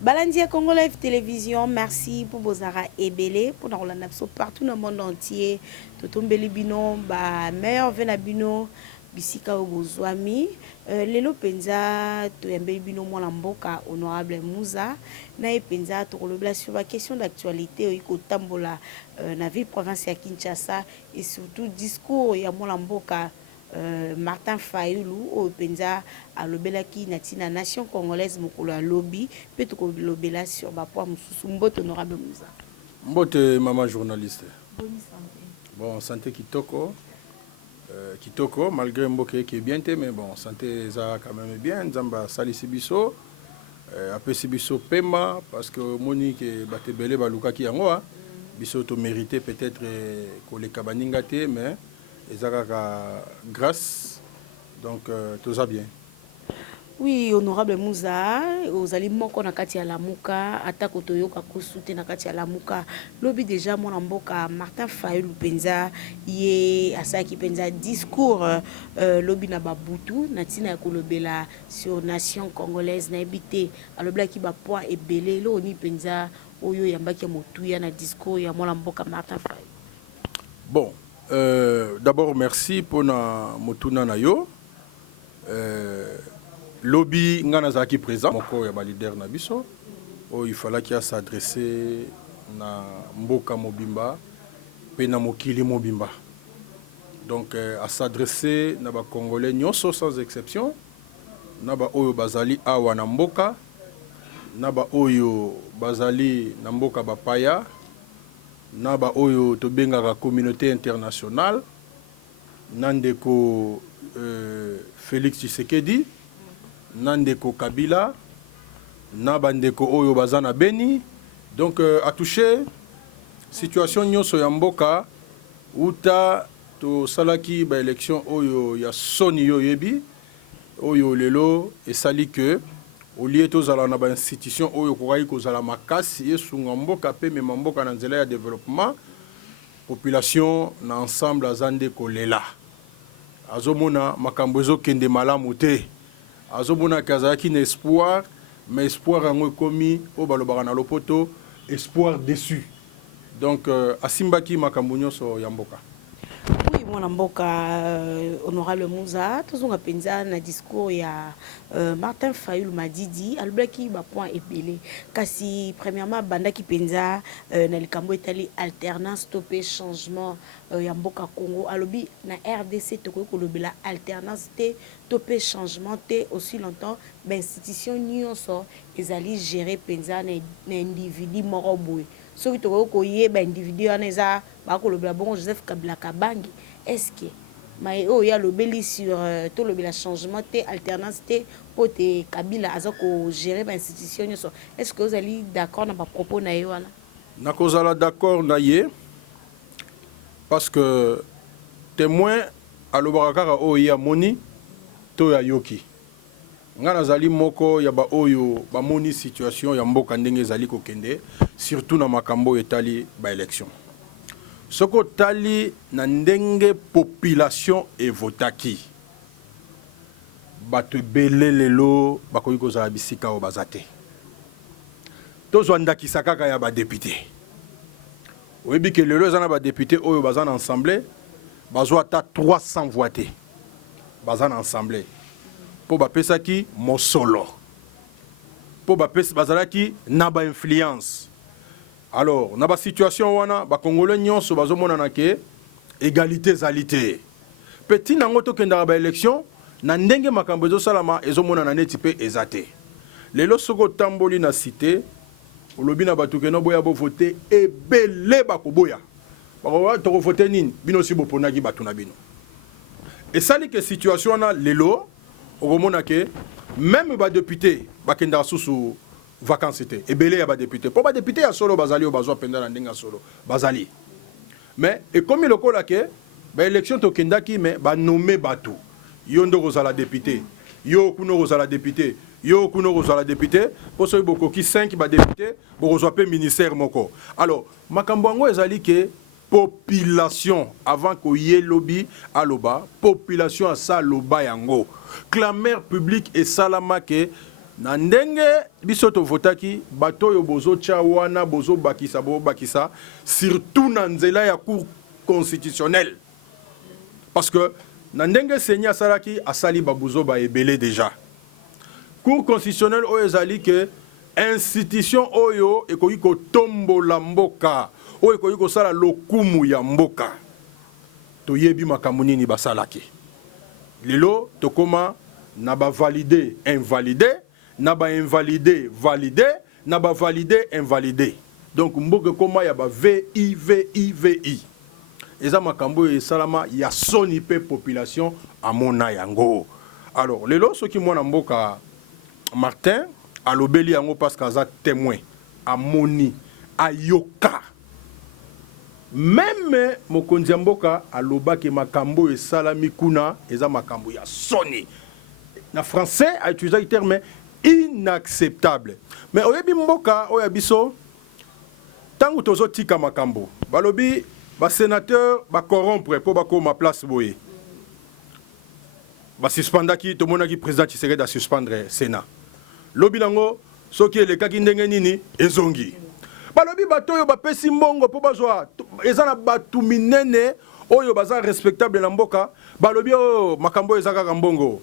Balandia Congo Live Télévision, merci pour vos arrêts ébélés, pour nous rendre partout dans le monde entier. Tout le bino, meilleur venabino, bisika obozwami. Lelo penza, to yambe bino mboka honorable Mouza. Na penza to kolobla sur la question d'actualité au tambola na ville province ya Kinshasa et surtout discours ya mboka. Martin Fayulu au penza à l'obelaki natina nation congolaise mokolo ya lobby peut to lobela sur ba poa mususu mbote honorable Mouza. Mbote maman journaliste. Bon santé kitoko kitoko malgré mboke qui est bien mais bon santé ça quand même bien nzamba salisi biso après biso pema parce que Monique batebele balukaki yango biso to mérité peut-être ko le kabaninga te mais ezaka grâce donc tout ça bien. Oui, honorable Mouza, ozali moko na kati ya lamuka atako toyoka kosute na kati ya lamuka lobi déjà mon mboka Martin Fayulu penza ye asaki penza discours lobi na babutu na tina ya kolobela sur nation congolaise na ebité alobla ki ba poids ebele lo ni penza oyo yambaki motuya na discours ya mon mboka Martin Fayulu. Bon, d'abord merci pour na motuna na yo. Lobby ngana zaki présent moko ya ba leader na biso il fallait qu'il s'adresser na mboka mobimba pe na mokili mobimba donc à s'adresser na ba congolais nyonso sans exception na ba oyo bazali awa na mboka na ba oyo bazali na mboka bapaya na ba oyo to bengaka communauté internationale nandeko Félix Tshisekedi Nandeko Kabila, Nabandeko Oyo Bazana Beni, donc a touché situation nyonso ya mboka uta to salaki ba élection Oyo ya soni yo yebi Oyo lelo et sali que au lieu to zala na ba institution Oyo kokai ko zala makasi esunga mboka pe me mboka na nzela ya développement population na ensemble azande kolela azomona makambo ezo kende malamu te azomona kazaki na espoir mais espoir yango komi o balobaka na lopoto espoir déçu donc asimbaki makambo nyonso ya mboka. Oui, mon mboka honorable Mouza tozonga penza na discours ya Martin Fayulu Madidi alobaki ba point epelé kasi premièrement bandaki penza na likambo etali alternance topé changement ya mboka Congo alobi na RDC to ko lobela alternance te topé changement te aussi longtemps ben institution nyonso ezali gérer penza na individu moko boye soki to ko yeba individu aneza ba ko lobela bon Joseph Kabila Kabangi est-ce que mais oh ya lobeli sur tout le changement te alternance te pote Kabila azako gérer ba institution nyonso est-ce que vous allez d'accord na ba propos na yo wana na kozala d'accord na ye parce que témoin alobaka o ya moni to ya yoki ngana zali moko ya ba oyo ba moni situation ya mboka ndenge zali ko kende surtout na makambo etali ba élection soko tali na ndenge population evotaki bato belé lelo bakoki kozala bisika o bazate tozwandakisa kaka ya ba député oyebi ke lelo ezana ba député oyo bazana assemblée bazwa ata 300 voix te bazana assemblée po bapesaki mosolo po bazalaki na ba influence. Alors na ba situation wana ba congolais nyonso bazomona na ke égalité zalité petit nango to kenda ba élection na ndenge makambo ezo salama ezomona na neti pe ezate lelo soko tamboli na cité olobi na bato keno boya bo voter ebele bakoboya bako to voter nini bino si boponaki bato na bino et sali que situation na lelo okomona ke même ba député bakenda susu vacances te ebele ya ba député po ba député ya solo bazali o bazwa penda na ndinga solo bazali mais et comme le kola ke ba élection to kendaki mais ba nommer bato yo ndo kozala député yo kuno kozala député yo kuno kozala député po so bokoki 5 ba député bokozwa pe ministère moko. Alors makambo yango ezali ke population avant ko ye lobby aloba population a sa loba yango clameur public et salama ke na ndenge biso to votaki bato yo bozo tia wana bozo bakisa bo bakisa surtout na nzela ya cour constitutionnelle parce que na ndenge senya salaki asali babuzo ba ebele déjà cour constitutionnelle oyo ezali ke institution oyo ekoki ko tombola mboka oyo ekoki kosala lokumu ya mboka toyebi makambo nini basalaki lelo tokoma na ba validé invalidé na ba invalidé validé na ba validé invalidé donc mboka koma ya ba VI eza makambo e salama ya soni pe population amona yango. Alors lelo soki mwana mboka Martin alobeli yango parce qu'aza témoin amoni ayoka même mokonzi ya mboka alobaki makambo e salami kuna eza makambo ya soni na français a utilisé le terme inacceptable mais oyebi mboka oya biso tangu tozo tika makambo balobi ba sénateur ba corrompre po bakoma place boye ba suspendaki to monaki président Tshisekedi da suspendre Sénat lobi nango soki elekaki ndenge nini ezongi balobi bato oyo bapesi mbongo po bazwa eza na batu minene oyo baza respectable na mboka balobi oyo makambo eza kaka mbongo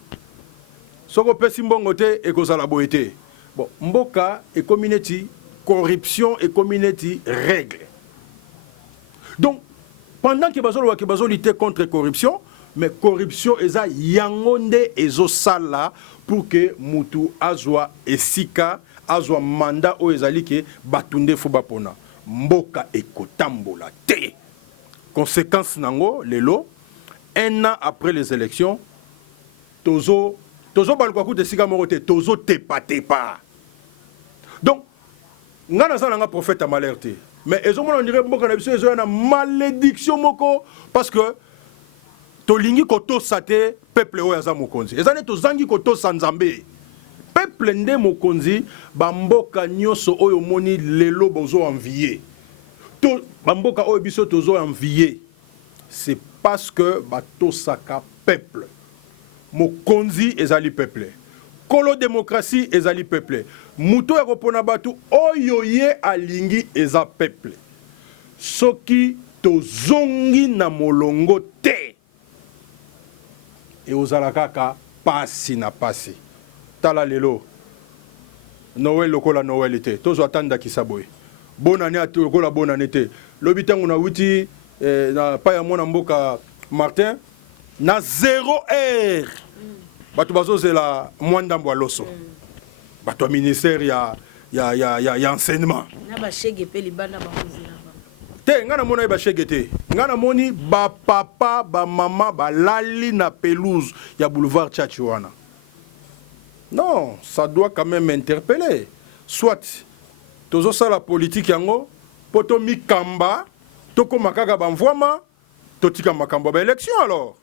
soko pesi mbongo te ekozala boye te bon mboka ekomi neti corruption ekomi neti règle. Donc pendant que bazo lutter contre corruption mais corruption eza yangonde ezo sala pour que mutu azwa esika azwa mandat o ezali ke batunde fo bapona mboka ekotambola te. Conséquence nango lelo 1 an après les élections tozo balukwa ku esika moko te tozo tepa. Donc ngana za nga prophète a malerté mais ezomona on dirait mboka na biso ezo na malédiction moko parce que tolingi koto sate peuple oyo aza mokonzi ezane tozangi koto sanzambe peuple nde mokonzi bamboka nyoso oyo moni lelo bozo envier to bamboka oyo biso tozo envier c'est parce que bato saka peuple mokonzi ezali peuple kolo démocratie ezali peuple muto ya kopona batu oyo ye alingi eza peuple soki tozongi na molongo te e ozala kaka pasi na pasi tala lelo Noël lokola Noël te tozo atanda kisaboye bonne année à tout lokola bonne année te lobi tango na wuti na pa ya mona mboka Martin na 0 heure batu bazozela mwandambo ya loso batu ministère ya enseignement na ba chege pe libanda ba kozela te ngana mona ba chege te ngana moni ba papa ba mama ba lali na pelouse ya boulevard Tchatchouana. Non, ça doit quand même interpeller. Soit tozo ça la politique yango poto mi kamba toko makaka bamvwama totika makamba ba élection alors.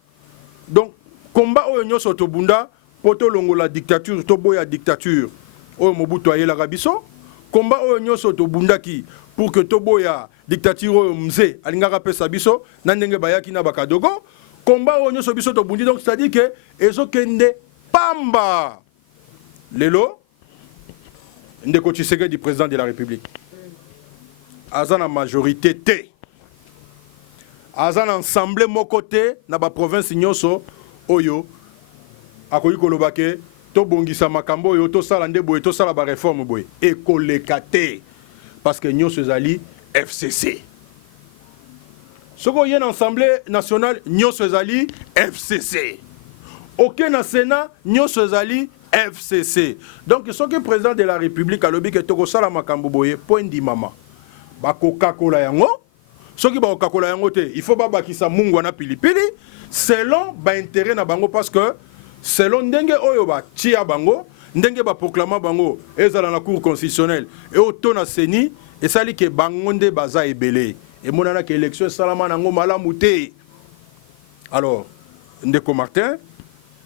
Donc combat oyo nyoso to bunda poto longo la dictature to boya dictature oyo Mobutu ayela kabiso combat oyo nyoso to bundaki pour que to boya dictature oyo mze alingaka pesa biso na ndenge bayaki na bakadogo combat oyo nyoso biso to bundi donc c'est-à-dire que ezokende pamba lelo ndeko Tshisekedi du président de la République aza na majorité te aza na ensemble moko te na ba province nyoso oyo akoki koloba ke tobongisa makambo oyo tosala nde boye tosala ba réforme boye ekoleka te parce que nyoso ezali FCC soko yena assemblée nationale nyoso ezali FCC ok na Sénat nyoso ezali FCC. Donc ce que le président de la République a lobby que toko sala makambo boye point di mama ba Coca-Cola yango soki ba Coca-Cola yango te il faut ba bakisa mungu na pilipili selon ba intérêt na bango parce que selon ndenge oyo ba tia bango ndenge ba proclama bango ezala na cour constitutionnelle et auto na seni et sali ke bangonde baza ebele et monana ke élection salama nango malamu te. Alors ndeko Martin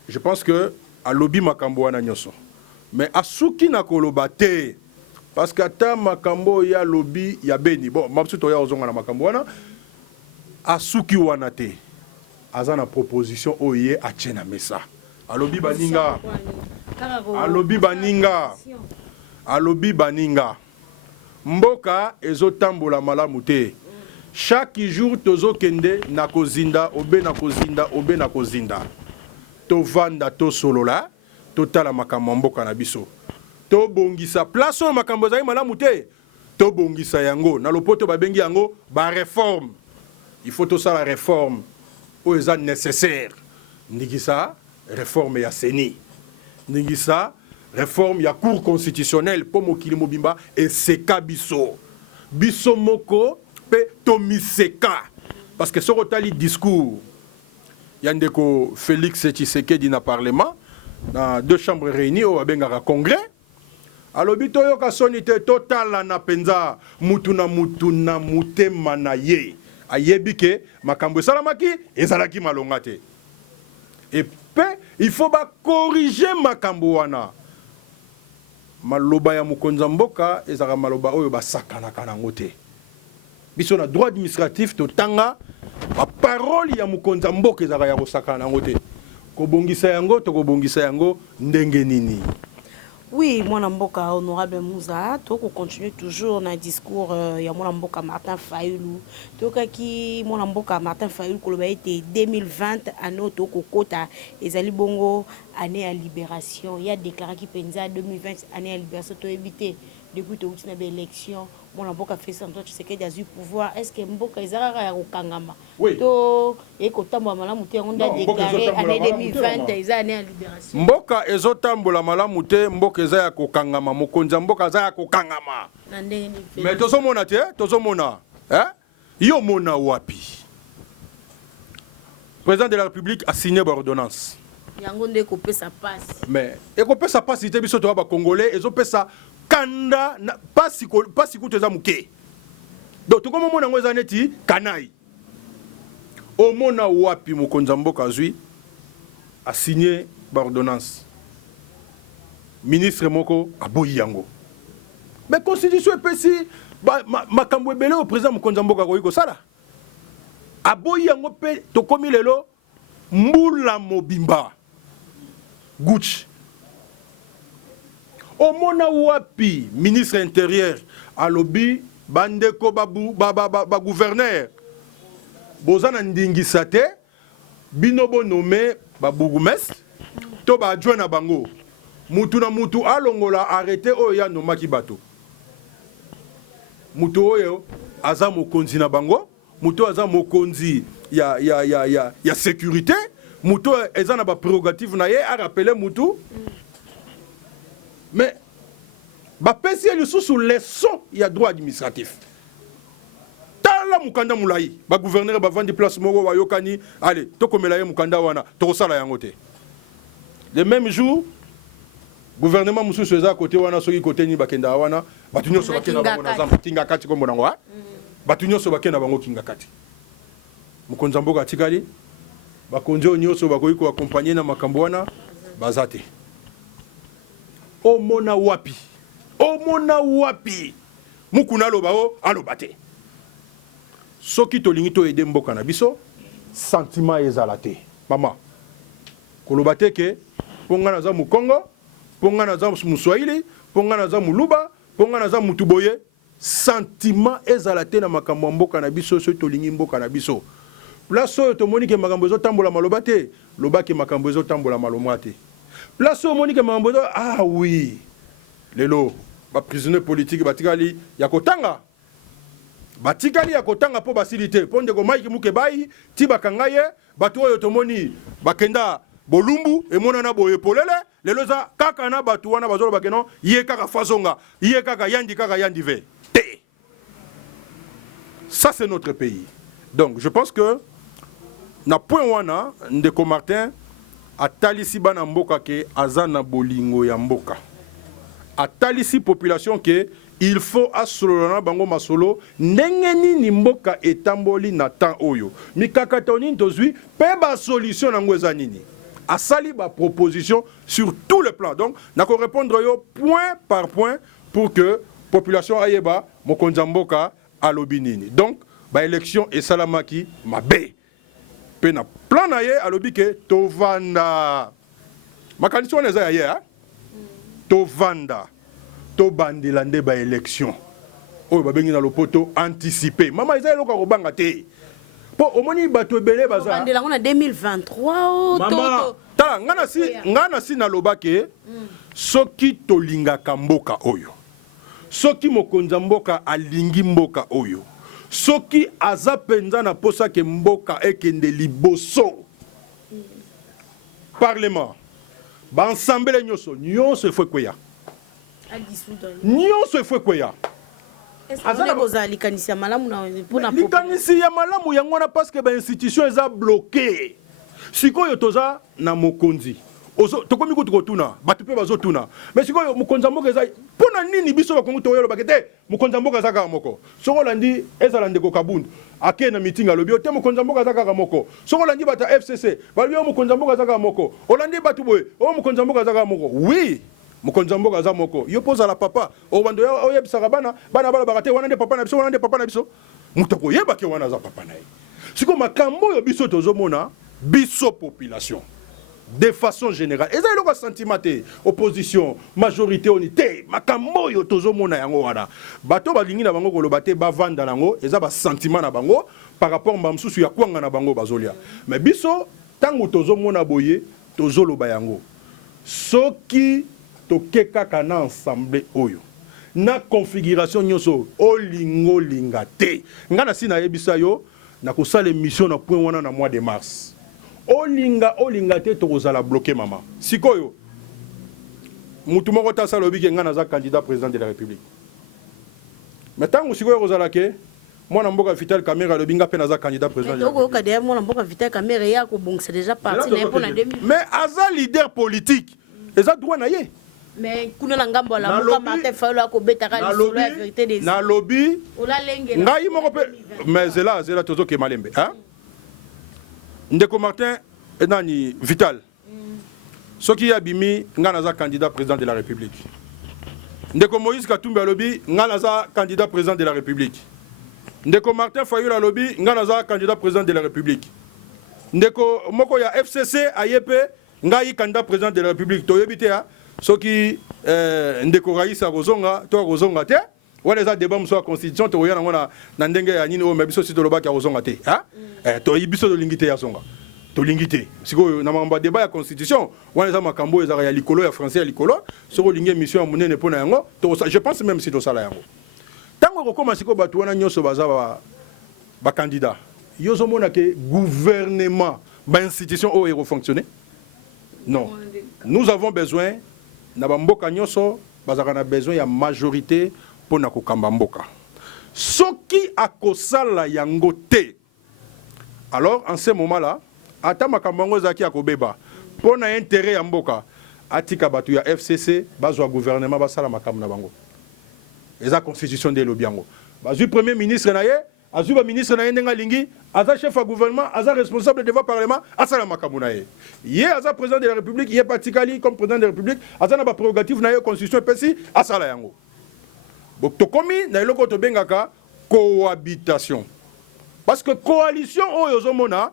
je pense que à lobby makambo wana nyoso mais asuki na koloba te parce que ata makambo ya lobby ya beni bon mapsu to ya ozonga na makambo wana asuki wana te aza na proposition oye atie na mesa alobi baninga alobi baninga mboka ezotambola malamu te chaque jour tozokende na kozinda obe na kozinda tovanda tosolola totala makambo mboka na biso tobongisa place oyo makambo ezali malamu te tobongisa yango na lopoto babengi yango bareforme il faut tosala réforme oyo eza nécessaire ndingisa réforme ya seni ndingisa réforme ya cour constitutionnelle po mokili mobimba eseka biso moko pe tomiseka parce que soko tali discours yandeko Félix Tshisekedi na parlement dans 2 chambres réunies au abengaka congrès alobi toyoka soni te totala na penza mutuna mutema na ye ayebi ke makambo esalamaki ezalaki malonga te et pe il faut ba corriger makambo wana maloba ya mokonza mboka ezaka maloba oyo basakanaka nango te biso na droit administratif totanga ba parole ya mokonza mboka ezaka ya kosakana nango te kobongisa yango tokobongisa yango ndenge nini. Oui, mon mboka honorable Mouza, tu continue toujours dans le discours ya mon mboka Martin Fayulu. Tu qui mon mboka Martin Fayulu ko été 2020 année to kokota ezali bongo année à libération. Il y a déclaré qui penza 2020 année à libération to éviter depuis to utina élection. Mon mboka fait ça tu sais que il a eu pouvoir est-ce que mboka ezara ya kokangama. To ekotamba malamu te on a déclaré année 2020 eza année à libération. Mboka ezotambola malamu te mboka eza ya kokangama mokonza mboka za ya kokangama. Mais tozomona te tozomona yo mona wapi. Président de la République a signé l'ordonnance. Yango nde ko pesa passe. Mais ekopesa passe te biso to ba congolais ezopesa kanda pasi kuto eza muke. Donc to komo mona ngo eza neti kanai. O mona wapi mokonza mboka zui a signé l'ordonnance. Ministre moko aboyi yango. Mais constitution epesi makambo ebele au président mokonza mboka ko sala. Aboyi yango pe to komi lelo mbula mobimba. Gucci. Au mona wapi ministre intérieur alobi bandeko ba gouverneur bozana ndingisa te binobo nommé ba bourgmestre to ba adjoint na bango mutu na mutu alongola arrêté oyo ya nomaki bato mutu oyo aza mokonzi na bango mutu aza mokonzi ya sécurité mutu eza na ba prérogative na ye a rappeler mutu. Mais bapesi lisusu leçon ya droit administratif tala mukanda mulai ba gouverneur ba vandi place moko wayokani allez tokomela ye mukanda wana tokosala yango te le même jour gouvernement mususu eza côté wana soki côté ni bakenda wana batu nyonso bakenda bango na zamba kinga kati kombo nango batu nyonso bakenda bango kinga kati mokonza mboka atikali bakonzo nyonso bakoyi ko accompagner na makambo wana bazate. Omona wapi mukuna loba o alobate soki tolingi to aider mboka na biso sentiment ezala te mama kolobate ke ponga na za mukongo ponga na za muswahili ponga na za muluba ponga na za mutuboye sentiment ezala te na makambo mboka na biso so tolingi mboka na biso place oyo tomoni ke makambo ezotambola maloba te lobaki makambo ezotambola malomwa te. Place au Monique Mambodo, ah oui, lelo, ba prisonnier politique batikali yakotanga. Batikali yakotanga po basilité, ponde ko maiki muke bayi, ti bakangaye, batu oyo tomoni bakenda bolumbu e monana boye polele, lelo za kaka na batu wana bazolo bakeno, ye kaka fazonga, ye kaka yandi ve. Te. Ça c'est notre pays. Donc je pense que na point wana ndeko Martin atalisi bana mboka ke azana bolingo ya mboka atalisi population ke il faut asolona bango masolo ndenge nini mboka etamboli na temps oyo mikakatoni tozwi pe ba solution nango eza nini a sali ba proposition sur tous les plans. Donc na ko répondre yo point par point pour que population ayeba mokonzi mboka alobi nini. Donc ba élection et salamaki mabe pe na plan na ye alobi ke tovanda makanisi wana eza ya tovanda to bandela nde ba élection oyo babengi na lopoto anticipé mama eza eloko kobanga te po omoni bato ebele baza bandela ngona 2023 mama tala ngana si na lobake soki tolingaka mboka oyo soki mokonzi mboka alingi mboka oyo soki aza penza na posa ke mboka ekende liboso parlement ba ensemble nyonso efwe kweya nyonso efwe kweya likanisi ya malamu yango na parce que ba institution eza bloqué sikoyo toza na mokonzi tokomi kutu kotuna bato pe bazotuna mais sikoyo mokonzi mboka eza pona nini biso bakongo toyelo bakete mokonzi mboka eza kaka moko soko landi ezala ndeko kabundu ake na meeting alobi te mokonzi mboka eza kaka moko soko landi bata FCC balobi mokonzi mboka eza kaka moko olandi batu boye mokonzi mboka eza kaka moko oui mokonzi mboka eza moko yo poza la papa obando oyebisaka bana bala bakate wana nde papa na biso wana nde papa na biso muto koyeba ke wana za papa na ye siko makambo yo biso tozomona biso population de façon générale eza eloko sentiment te opposition majorité unité makambo yo tozomona yango wana bato balingi na bango koloba te bavanda nango eza ba sentiment na bango par rapport mba msusu ya kwanga na bango bazolia mais biso tango tozomona boye tozoloba yango soki tokeka na ensemble oyo na configuration nyonso olingo linga te ngana si na yebisa yo na kosala émission na point wana na mois de mars olinga te tokozala bloqué mama sikoyo mutu moko tasa lobi ke ngana za candidat président de la république mais tango sikoyo kozala ke mwana mboka Vital Kamerhe lobi nga pe na za candidat président de la république okoka mwana mboka Vital Kamerhe ya ko bongisa déjà parti na pour na 2000 mais aza leader politique eza droit na ye mais kuna na ngambo la muka Martin Fayulu akobeta ka lisolo ya vérité des na lobby ola lengela ngai moko pe mais zela tozo ke malembe hein ndeko Martin nani Vital soki ya bimi ngana za candidat président de la république ndeko Moïse Katumbi alobi ngana za candidat président de la république ndeko Martin Fayulu alobi ngana za candidat président de la république ndeko moko ya FCC ayepe ngai candidat président de la république toyebite ya soki ndeko Raïssa Rozonga to Rozonga te wana eza débat muso ya constitution to yana ngona na ndenge ya nini o mebiso si to lobaki ya Rozonga te hein to yibiso to lingite ya songa to lingite siko na mamba débat ya constitution wana eza makambo eza ya likolo ya français ya likolo soko linge mission ya munene pona yango to je pense même si to sala yango tango ko koma siko batu wana nyoso baza ba candidat yozo mona ke gouvernement ba institution o ero fonctionner non nous avons besoin na bamboka nyoso bazaka na besoin ya majorité pona kokamba mboka soki akosala yango te alors en ce moment là ata makambo ngo zaki akobeba pona intérêt ya mboka atika batu ya FCC bazwa gouvernement basala makambo na bango eza constitution de lobiango bazui premier ministre na ye azui ba ministre na ye ndenga lingi aza chef à gouvernement aza responsable devant parlement asala makambo na ye ye aza président de la république ye patikali comme président de la république aza na ba prérogative na ye constitution pesi asala yango donc tokomi na eloko to bengaka cohabitation parce que coalition oyo zomona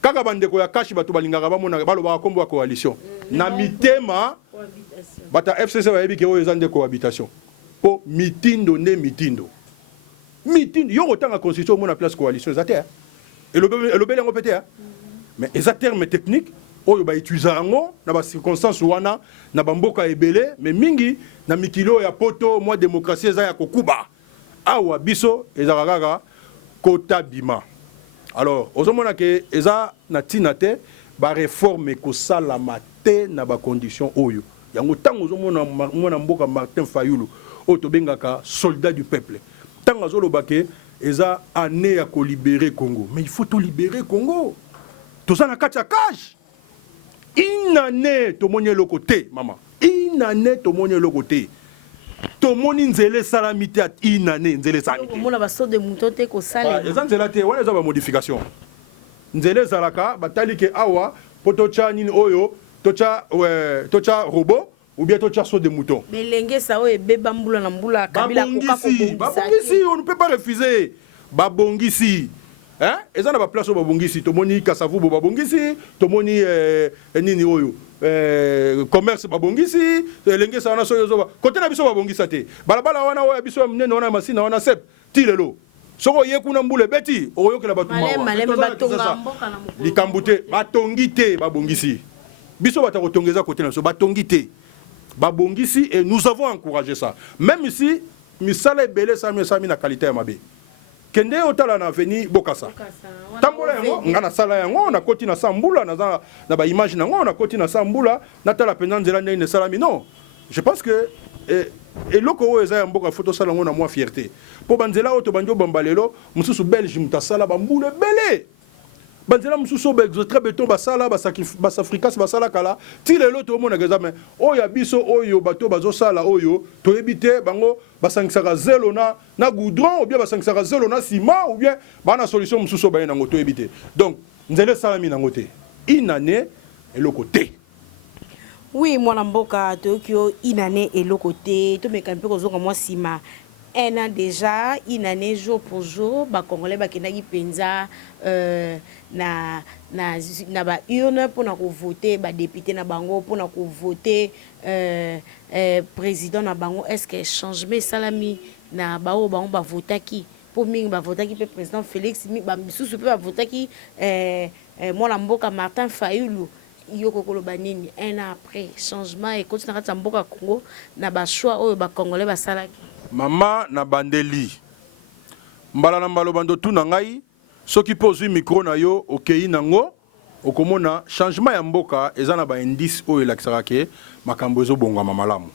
kaka bandeko ya kashi bato balingaka bamona baloba kombo ya coalition na mitema bata FCC bayebi ke oyo eza nde cohabitation po mitindo nde mitindo yo otanga constitution mona place coalition eza te elobeli yango pete mais eza terme technique oyo ba utiliser yango na ba circonstance wana na bamboka ebele mais mingi na mikilo ya poto mwa démocratie eza ya kokuba awa biso eza kaka kota bima alors ozomona ke eza na tina te ba réforme ko sala mate na ba condition oyo yango tango ozomona mwana mboka Martin Fayulu oyo tobengaka soldat du peuple tango azoloba ke eza année ya ko libérer Congo mais il faut to libérer Congo toza na kati ya cage une année tomoni eloko te mama une année tomoni eloko te tomoni nzele salamité at une année nzele salamité mona baso de mouton ko sala eza nzela te wana eza ba modification nzele zalaka batali ke awa pour tocha nini oyo tocha robot ou bien tocha saut de mouton. Mais lengue ça oye beba mbula na mbula kabila babongisi on ne peut pas refuser babongisi. Hein? Et ça n'a pas place au babongisi. Tomoni kasavu babongisi, tomoni nini oyo. Commerce babongisi, lenge sa wana soyo zoba. Côté na biso babongisa te. Balabala wana oya biso mnene wana masina wana sep. Tilelo. Soko yekuna mbule beti, oyo ke la batuma. Malema batonga mboka na mukulu. Likambute batongite babongisi. Biso batakotongeza côté na so batongite. Babongisi et nous avons encouragé ça. Même ici, misala ebele sa mi na qualité ya mabe. Kende otala na veni bokasa. Tambola yango ngana sala yango na koti na sambula na ba image nango na koti na sambula na tala penza nzela ndene salami non. Je pense que et loko o eza mboka photo sala ngo na moi fierté. Po banzela oto banjo bambalelo mususu belge mutasala bambule belé. Banzela mususu belge très béton basala bas africains basala kala ti lelo to mona examen oyo biso oyo bato bazo sala oyo to ebité bango basangisaka zelo na goudron ou bien basangisaka zelo na ciment ou bien bana solution mususu ba nango to ebité donc nzele salami nango te inane eloko te. Oui mwana mboka Tokyo inane eloko te to mekampe kozonga mwa sima un an déjà inane jour pour jour ba congolais ba kenaki penza na ba urne pour na ko voter ba député na bango pour na ko voter président na bango. Est-ce que changement salami na bao bango ba votaki pour mingi ba votaki pe président Félix ba misusu pe ba votaki mwana mboka Martin Fayulu yoko koloba nini un an après changement et continue na mboka Congo na ba choix oyo ba congolais ba salaki mama na bandeli mbala na mbalo bando tu na ngai soki pozwi micro na yo okei nango okomona changement ya mboka eza na ba indice oyo elakisaka ke makambo ezobongama malamu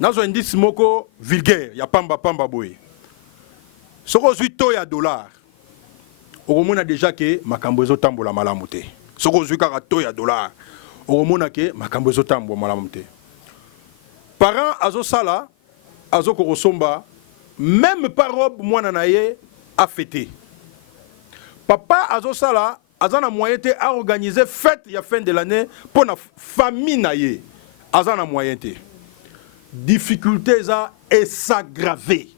nazo indice moko vulgaire ya pamba boye soko ozwi to ya dollar okomona déjà ke makambo ezotambola malamu te soko ozwi kaka to ya dollar okomona ke makambo ezotambola malamu te parent azosala azoko kosomba même pas robe mwana na ye a fêté papa azosala azana moyen te a organiser fête ya fin de l'année pour na famille na ye azana moyen te difficulté za et s'aggraver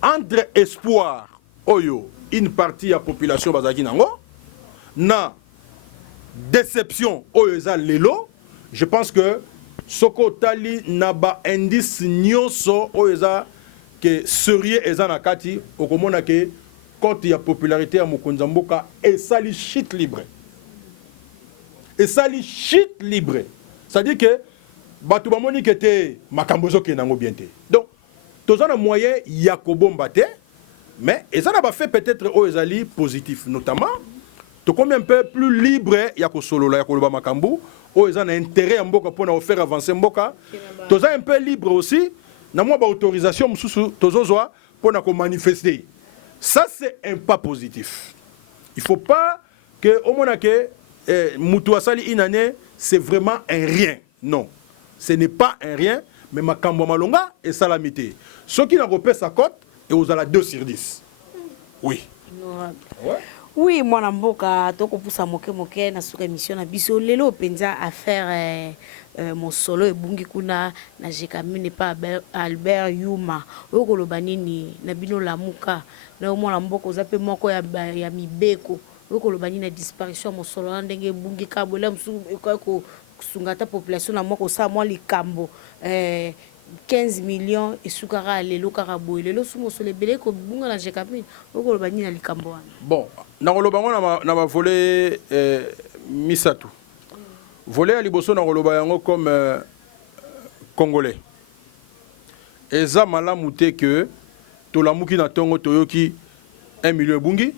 entre espoir oyo une partie ya population bazaki nango na déception oyo za lelo. Je pense que soko tali naba indice nyonso oeza que sérieux eza na kati okomona ke côté ya popularité ya mokonza mboka esali chute libre. Esali chute libre. C'est-à-dire que batu bamoni ke te makambo ke nango bien te. Donc tozana moyen ya kobomba te mais ezana ba fait peut-être oezali positif notamment to combien un peu plus libre ya ko solola ya koloba makambo. Oh, ils ont intérêt à mboka pour nous faire avancer mboka. Tous un peu libre aussi. Na moi ba autorisation tozozoa pour nous manifester. Ça c'est un pas positif. Il faut pas que au moins que mutu asali inane c'est vraiment un rien. Non. Ce n'est pas un rien mais makambo malonga et salamité. Ceux qui n'ont pas sa cote et aux ala 2 sur 10. Oui. Ouais. Oui, mwana mboka toko pusa moke na suka émission na biso lelo penza à faire mon solo ebungi kuna na jekamine pas Albert Yuma okoloba nini na bino lamuka na mwana mboka ozape moko ya mibeko okoloba nini na disparition mon solo ndenge ebungi kabola msu ko sungata population na moko sa mwa likambo 15 millions et soukara lelo karaboy lelo sumo solo belé ko bunga na jekamine okoloba nini na likambo wana. Bon na koloba ngo na ba volet misatu volet ya liboso na koloba yango comme congolais eza malamu te que tolamuki na tongo toyoki 1 million bungi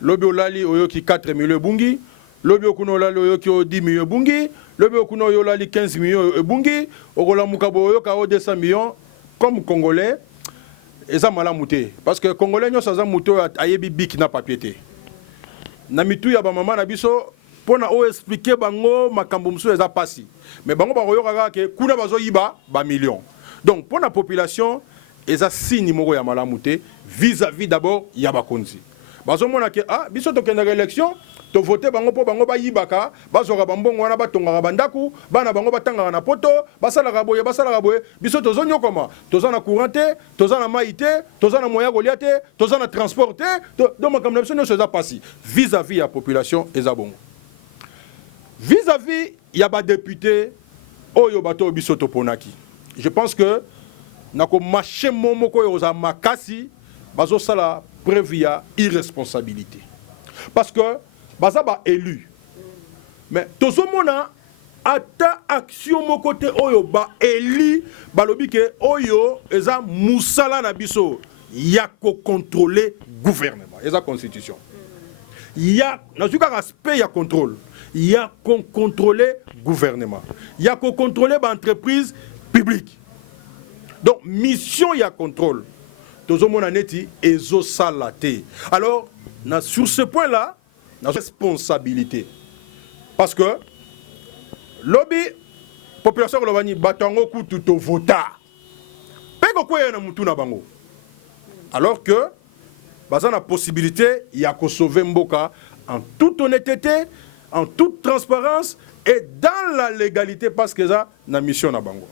lobi olali oyoki 4 millions bungi lobi okuno olali oyoki 10 millions bungi lobi okuno olali 15 millions bungi okolamuka boyoka 200 millions comme congolais eza malamu te parce que congolais nyo saza muto ayebi bik na papier te na mitu ya ba mama na biso pona o expliquer bango makambo mso eza pasi mais bango ba koyoka ke kuna bazo yiba ba millions donc pona population eza signe moko ya malamu te vis-à-vis d'abord ya bakonzi bazo mona ke biso to kenda élection to voter bango po bango ba yibaka bazora bambongo wana batongaka bandaku bana bango batangaka na poto basalaka boye biso tozonyo koma tozana courant te tozana mai te tozana moya kolia te tozana transport te donc makambo na biso nyonso eza pasi vis-à-vis ya population eza bongo vis-à-vis ya badéputé oyo bato biso toponaki je pense que nako marché momoko oyo oza makasi bazosala preuve ya irresponsabilité parce que baza ba élu mais tozomona ata action moko te oyo ba élu balobi ke oyo eza musala na biso ya ko contrôler gouvernement eza constitution ya nazuka aspect ya contrôle ya ko contrôler gouvernement ya ko contrôler ba entreprise publique donc mission ya contrôle tozomona neti ezo salate alors sur ce point là la responsabilité parce que lobby population kolobani batango kutu to vota peko koya na mutu na bango alors que baza na possibilité ya ko sauver mboka en toute honnêteté en toute transparence et dans la légalité parce que ça na mission na bango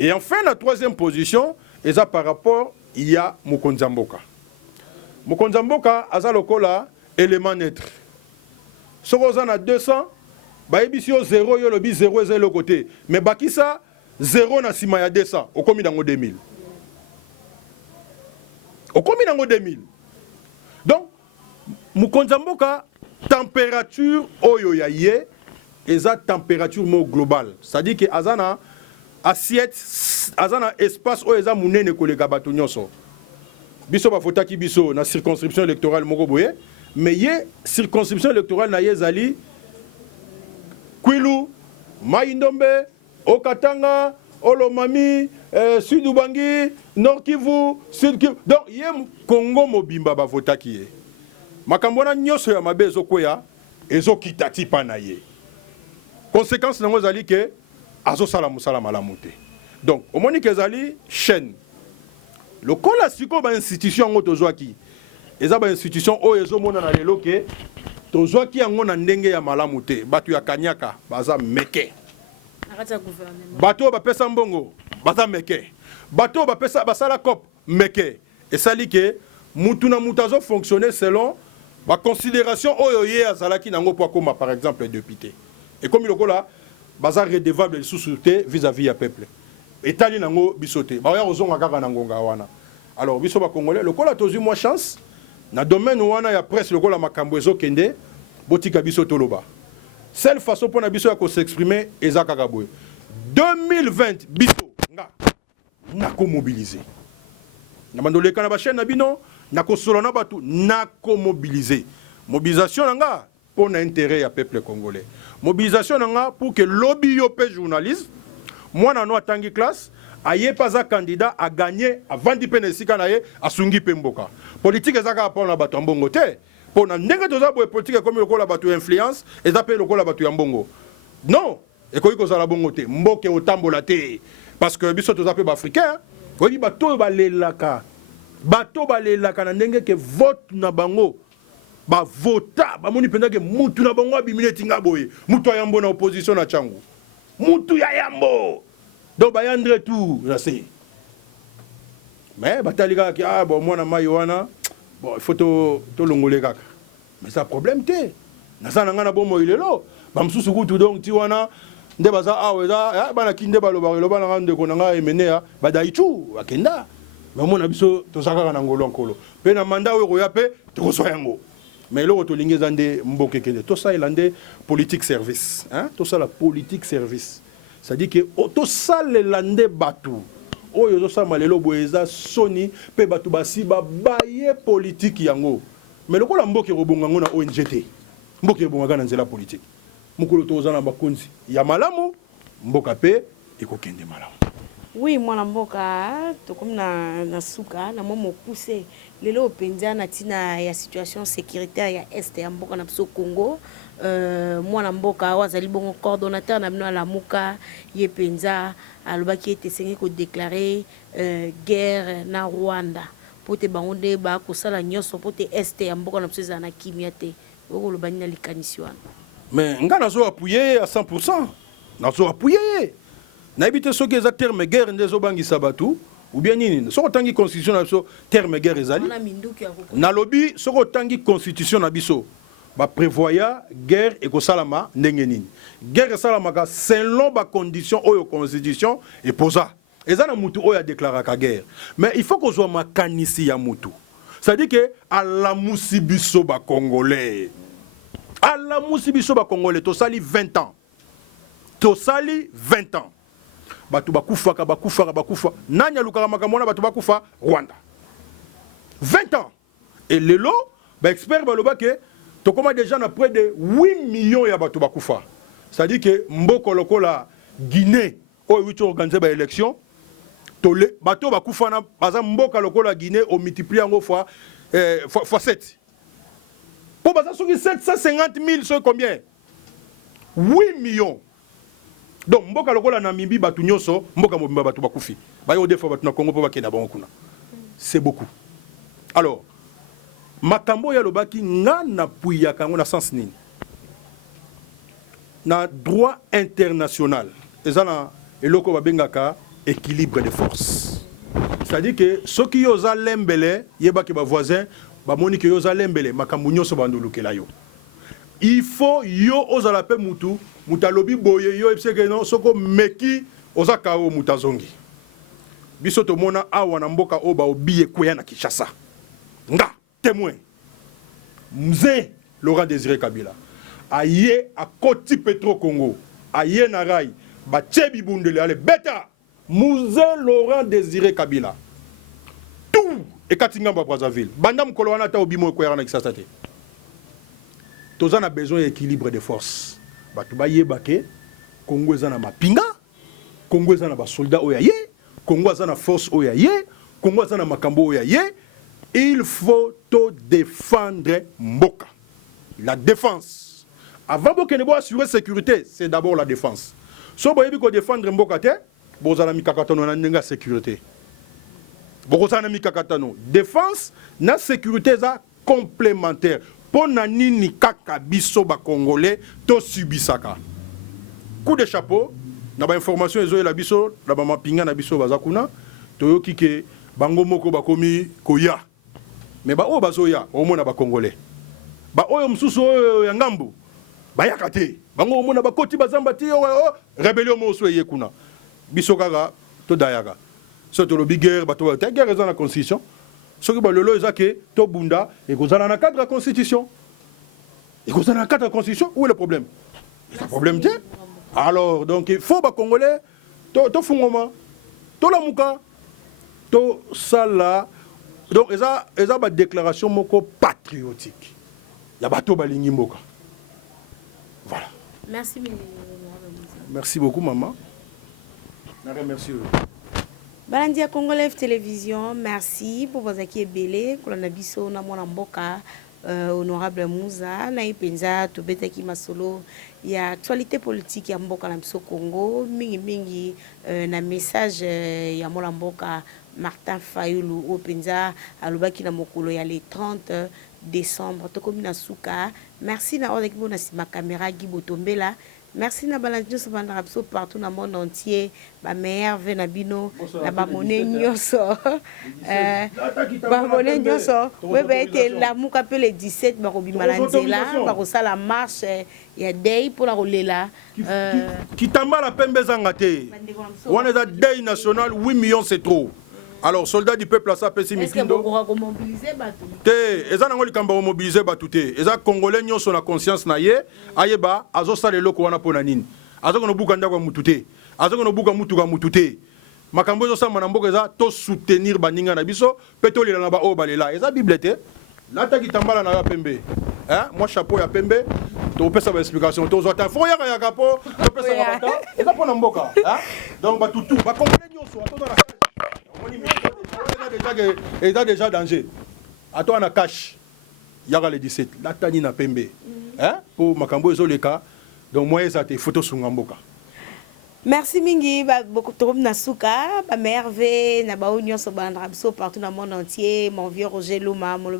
et enfin la troisième position eza par rapport il y a Mokonzi Mboka. Mokonzi Mboka aza lokola élément neutre. Soko na 200, ba ebisio 0 yo lobi 0 eza le côté. Mais bakisa 0 na sima ya 200, okomi dango 2000. Okomi dango 2000. Donc Mokonzi Mboka température oyo ya ye eza température mo globale. C'est-à-dire que azana assiette azana espace oyo eza munene koleka bato nyonso biso bafotaki biso na circonscription électorale moko boye mais ye circonscription électorale na ye zali Kwilu Mai-Ndombe Okatanga Olomami Sud Ubangi Nord Kivu Sud Kivu donc ye Congo mobimba bafotaki ye makambo na nyonso ya mabe ezokwea ezokitati pa na ye conséquence nango zali ke azo sala musala malamu te donc omoni kezali chaîne lokola siko ba institution ngo tozwaki eza ba institution oyo ezomona na lelo ke tozwaki yango na ndenge ya malamu te batu ya kanyaka baza meke nakata gouvernement bato bapesa mbongo baza meke bato bapesa basala cop meke esali ke mutu na mutu azo fonctionner selon ba considération oyo ye azalaki nango po akoma par exemple député et comme lokola baza redevable sous-souté vis-à-vis ya peuple etali nango bisoté ba ya ozonga kaka na ngonga wana alors biso ba congolais lokola tozi moi chance na domaine wana ya presse lokola makambo ezokende botika biso toloba seule façon pour na biso ya ko s'exprimer eza kaka boye 2020 biso nga nako mobiliser na mandoleka na ba chaîne na bino nako solo na batu nako mobiliser mobilisation nga pour l'intérêt ya peuple congolais mobilisation nga pour que lobby yo pe journaliste moi na no atangi classe aye pas un candidat à gagner avant di penesika na ye asungi pemboka politique ezaka pour na bato mbongo te pour na ndenge toza boye politique comme lokola bato influence ezape lokola bato ya mbongo non ekoki kozala bongo te mboke otambola te parce que biso toza pe ba africain oyi bato balelaka na ndenge ke vote na bango ba vota ba moni penda ke mutu na bango abimine tinga boye mutu ayambo na opposition na changu mutu ya yambo do ba yandre tout na se mais batalika ki ah bon mwana mai wana bon il faut to longole kaka mais ça problème te na sana ngana bomo ilelo ba msusu kutu donc ti wana nde baza aweza bana kinde baloba na ngande ko nga emene ya badaichu akenda mais mona biso to zakaka na ngolo nkolo pe na mandat oyo ya pe to so yango mais lo to lingeza nde mboke kende to ça elande politique service hein to ça la politique service ça dit que to ça lande batu oyo zo sa malelo boeza soni pe batu basiba baye politique yango mais lo ko la mboke robonga ngona ONGT mboke bonga na nzela politique mukolo to zana bakonzi ya malamu mboka pe ekokende malamu. Oui, mwana mboka tokomi na suka na momo poussé lelo penza na tina ya situation sécuritaire ya est ya mboka na biso Congo mwana mboka wazali bongo coordonnateur na bino la muka ye penza alobaki ete sengi ko déclarer guerre na Rwanda pote bango nde ba kosala nyonso pote est ya mboka na biso za na kimia te okoloba nini na likanisi wana. Mais nga nazo appuyer à 100%. Nazo appuyer. Nayebi te soki eza terme guerre nde ezobangisa bato ou bien nini. Soko tangi constitution na biso terme guerre ezali. Nalobi soko tangi constitution na biso ba prévoya guerre ekosalama ndenge nini. Guerre esalamaka selon ba condition oyo constitution eposa. Eza na mutu oyo déclaraka guerre. Mais il faut kozwa makanisi ya mutu. C'est-à-dire que alamusi biso ba congolais. Alamusi biso ba congolais tosali 20 ans. Tosali 20 ans. Batu bakufa. Nanya lukaka makamona batu bakufa Rwanda. 20 ans. Et lelo, ba expert baloba ke tokoma déjà na près de 8 millions ya batu bakufa. C'est-à-dire que mboko lokola Guinée oyo wicho organiser ba élection tole bato bakufa na baza mboka lokola Guinée au multiplier en fois 7. Pour baza soki 750 000 c'est combien? 8 millions. Donc mboka lokola Namibie batu nyonso mboka mobimba batu bakufi. Ba yo defo batu na Congo po bakena bango kuna. C'est beaucoup. Alors makambo ya lobaki nga na puya kango na sens nini? Na droit international. Ezana eloko babengaka équilibre de force. C'est-à-dire que ceux qui yoza lembele yeba ke ba voisin ba moni ke yoza lembele makambo nyonso bandulukela yo. Il faut yo ozala pe mutu mutalobi boye yo epseke non soko meki ozaka o mutazongi. Biso to mona awa na mboka oba obiye kwea na Kinshasa. Nga témoin. Mzee Laurent Désiré Kabila. Aye a Koti Petro Congo. Aye na rai ba Tchebi Bundele ale beta. Mzee Laurent Désiré Kabila. Tout et Katingamba Brazzaville. Banda mkolo wana ta obimo kwea na Kinshasa te. Toza na besoin d'équilibre de force. Batu ba yebake Congo eza na mapinga, Congo eza na ba soldat oyaye, Congo eza na force oyaye, Congo eza na makambo oyaye. Il faut te défendre mboka. La défense. Avant que ne assurer sécurité, c'est d'abord la défense. Si vous voyez que défendre mboka te, vous allez mikakatano na ndenga sécurité. Vous allez mikakatano. Défense na sécurité za complémentaire. Pour nini kaka biso ba congolais to subisaka. Coup de chapeau, na ba information ezo la biso, na ba mapinga na biso bazakuna, to yoki ke bango moko bakomi koya. Mais ba o bazoya, o mona ba congolais. Ba oyo msusu oyo ya ngambu, ba yakate. Bango o mona ba koti bazamba ti o rébellion mo so yekuna. Biso kaka to dayaga. So to lobi guerre ba to ta guerre dans la constitution. Ce qui est le zake, to bunda, et vous allez dans le cadre de la Constitution. Et vous allez dans le cadre de la Constitution, où est le problème? Le problème, c'est. Alors, donc, il faut que les Congolais, to fungoma, to la mouka, to sala. Donc, il y a une déclaration moko patriotique. Il y a bateau balingi moka. Voilà. Merci, merci beaucoup, maman. Merci. Balandia Congo Live Télévision, merci pour vos acquis belé. Kolanabiso na mwana mboka honorable Mouza na ipenza to betaki masolo ya actualité politique ya mboka na biso Congo mingi na message ya mwana mboka Martin Fayulu openza alobaki na mokolo ya le 30 décembre tokomi na suka. Merci na ordre ki na sima caméra Gibotombela. Merci na balandios bandarabso partout dans le monde entier. Ba meilleur venabino na ba monnaie nyoso. Ba monnaie nyoso. Oui ben que la muka pe le 17 ba robima lanzela ba ko sala marche ya day pour la rolela. Kitamba la pembe zangate. On est à day national 8 millions c'est trop. Alors, soldats du peuple, ça peut s'imiter. Est-ce que vous avez mobilisé Batou? Ils ont mobilisé Batou. Ils ont Congolais qui ont la conscience naïe. Ayeba, azo sale loko wana ponanin. Azo kono buka ndako mutute. Azo kono buka mutuka mutute. Makambo zo sa manamboka za to soutenir baninga na biso. Peto lila na ba o balela. Eza biblete. Lata kitambala na ya pembe. Hein? Moi chapeau ya pembe. To pesa ba explication. To zo ta foya ya kapo. To pesa ba bata. Eza pona mboka. Hein? Donc ba tutu. Ba Congolais nyoso ato na il a déjà danger. À toi, on a cash. Il y a le 17. La tani na pembe. Hein? Pour Makambo et Zoleka. Donc, moi, ça te photo sur Ngamboka. Merci mingi beaucoup trop nasuka ba merveille na ba union so bandra biso partout dans le monde entier mon vieux Roger Luma mon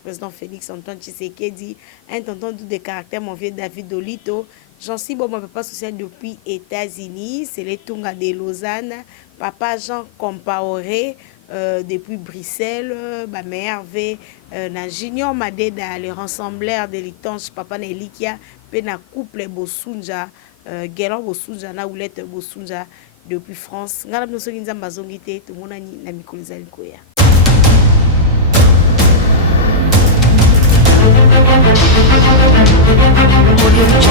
président Félix Antoine Tshisekedi un tonton de caractère mon vieux David Olito Jean-Si bon mon papa social depuis États-Unis c'est les Tunga de Lausanne papa Jean Compaoré depuis Bruxelles ba merveille na Junior Madeda les rassembleurs de l'Itanche papa Nelikia pe na couple Bosunja Guélan Bosunja na Oulette Bosunja depuis France. Ngala mnoso nzamba zongite tout mona ni na mikolo za likoya. Audio